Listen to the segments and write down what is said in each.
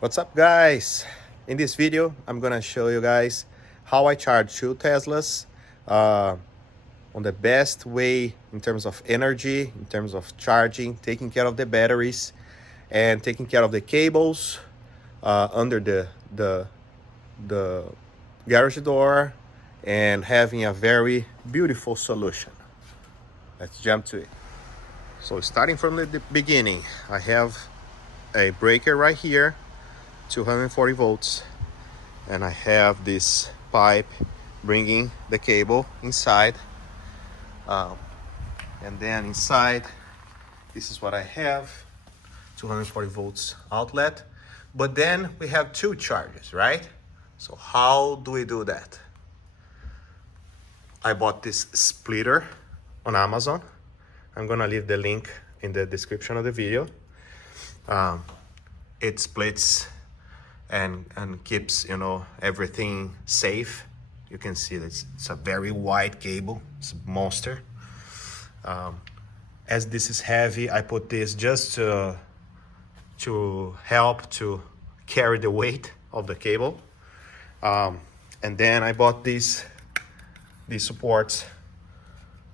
What's up, guys? In this video I'm gonna show you guys how I charge two Teslas uh, on the best way in terms of energy, in terms of charging, taking care of the batteries and taking care of the cables under the garage door, and having a very beautiful solution. Let's jump to it. So starting from the beginning, I have a breaker right here, 240 volts, and I have this pipe bringing the cable inside, and then inside this is what I have, 240 volts outlet. But then we have two chargers, right? So how do we do that? I bought this splitter on Amazon. I'm gonna leave the link in the description of the video. It splits and keeps, everything safe. You can see that it's a very wide cable. It's a monster. As this is heavy, I put this just to help to carry the weight of the cable. And then I bought these supports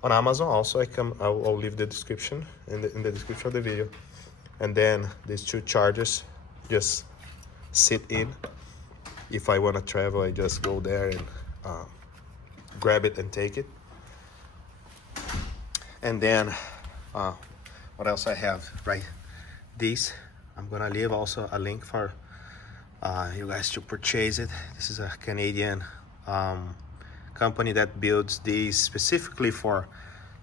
on Amazon also. I'll leave the description in the description of the video. And then these two chargers just sit in. If I want to travel, I just go there and grab it and take it. And then what else I have, right? These, I'm gonna leave also a link for you guys to purchase it. This is a Canadian company that builds these specifically for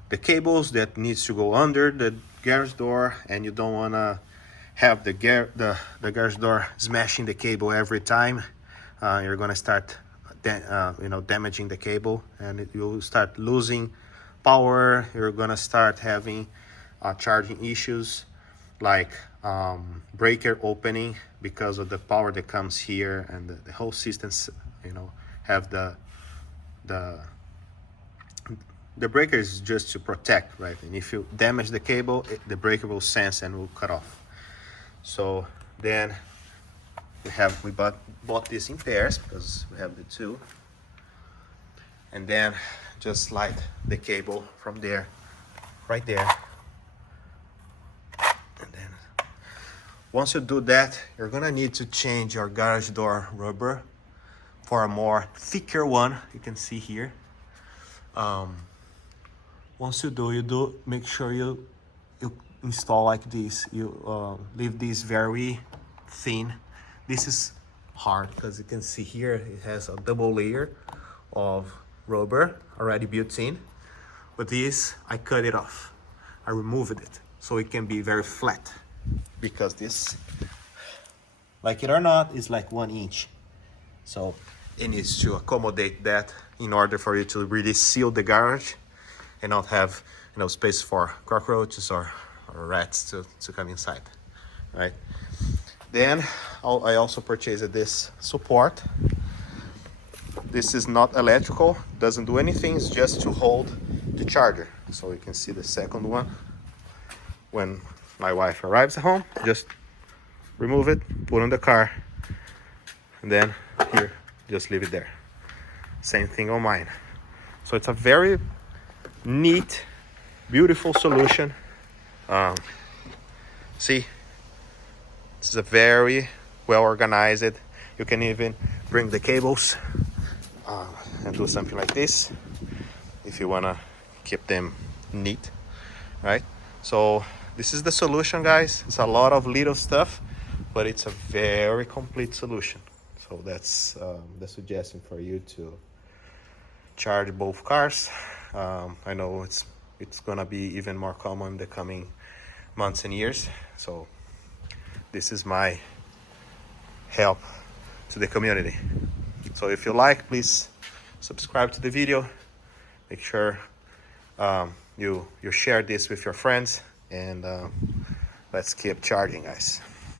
the cables that needs to go under the garage door, and you don't want to have the garage door smashing the cable every time. You're gonna start damaging the cable, and you'll start losing power. You're gonna start having charging issues like breaker opening because of the power that comes here, and the whole system have the breaker is just to protect, right? And if you damage the cable, the breaker will sense and will cut off. So then we bought this in pairs because we have the two, and then just slide the cable from there, right there. And then once you do that, you're gonna need to change your garage door rubber for a more thicker one. You can see here. Once you do, make sure you install like this. You leave this very thin. This is hard because you can see here it has a double layer of rubber already built in. But this, I cut it off. I removed it so it can be very flat, because this, like it or not, is like 1 inch. So it needs to accommodate that in order for you to really seal the garage and not have space for cockroaches or rats to come inside, right? Then I also purchased this support. This is not electrical, doesn't do anything, it's just to hold the charger. So you can see the second one. When my wife arrives at home, just remove it, put on the car, and then here, just leave it there. Same thing on mine. So it's a very neat, beautiful solution. See, this is a very well organized. You can even bring the cables and do something like this if you want to keep them neat, right? So this is the solution, guys. It's a lot of little stuff, but it's a very complete solution. So that's the suggestion for you to charge both cars. I know it's gonna be even more common in the coming months and years. So this is my help to the community. So if you like, please subscribe to the video. Make sure you share this with your friends, and let's keep charging, guys.